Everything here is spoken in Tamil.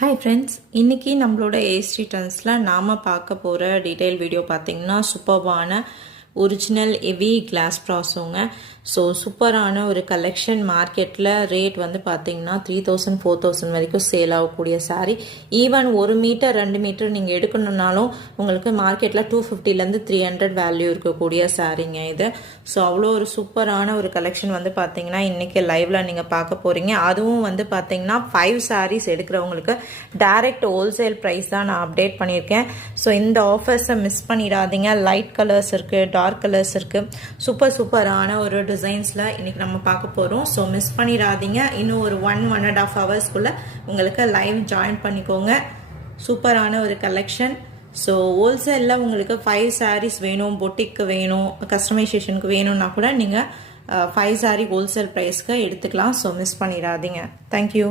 Hi friends, இன்னைக்கு நம்மளோட A Trends-ல நாம பார்க்க போற டீடைல் வீடியோ பார்த்தீங்கன்னா சூப்பர்வான ஒரிஜினல் ஹெவி கிளாஸ் ப்ராஸோங்க. ஸோ சூப்பரான ஒரு கலெக்ஷன். மார்க்கெட்டில் ரேட் வந்து பார்த்தீங்கன்னா 3000 4000 வரைக்கும் சேல் ஆகக்கூடிய சாரீ. ஈவன் 1 மீட்டர் 2 மீட்டர் நீங்கள் எடுக்கணுன்னாலும் உங்களுக்கு மார்க்கெட்டில் 250லேருந்து 300 வேல்யூ இருக்கக்கூடிய சாரீங்க இது. ஸோ அவ்வளோ ஒரு சூப்பரான ஒரு கலெக்ஷன் வந்து பார்த்தீங்கன்னா இன்றைக்கி லைவில் நீங்கள் பார்க்க போகிறீங்க. அதுவும் வந்து பார்த்தீங்கன்னா 5 சாரீஸ் எடுக்கிறவங்களுக்கு டைரக்ட் ஹோல்சேல் ப்ரைஸ் தான் நான் அப்டேட் பண்ணியிருக்கேன். ஸோ இந்த ஆஃபர்ஸை மிஸ் பண்ணிடாதீங்க. லைட் கலர்ஸ் இருக்குது, டார்க் கலர்ஸ் இருக்குது, சூப்பரான ஒரு டிசைன்ஸில் இன்றைக்கி நம்ம பார்க்க போகிறோம். ஸோ மிஸ் பண்ணிடாதீங்க. இன்னும் ஒரு 1.5 ஹவர்ஸ்க்குள்ளே உங்களுக்கு லைவ் ஜாயின் பண்ணிக்கோங்க. சூப்பரான ஒரு கலெக்ஷன். ஸோ ஹோல்சேலில் உங்களுக்கு 5 சாரீஸ் வேணும், பொட்டிக்கு வேணும், கஸ்டமைசேஷனுக்கு வேணும்னா கூட நீங்கள் 5 சாரீ ஹோல்சேல் ப்ரைஸ்க்கு எடுத்துக்கலாம். ஸோ மிஸ் பண்ணிடாதீங்க. தேங்க்யூ.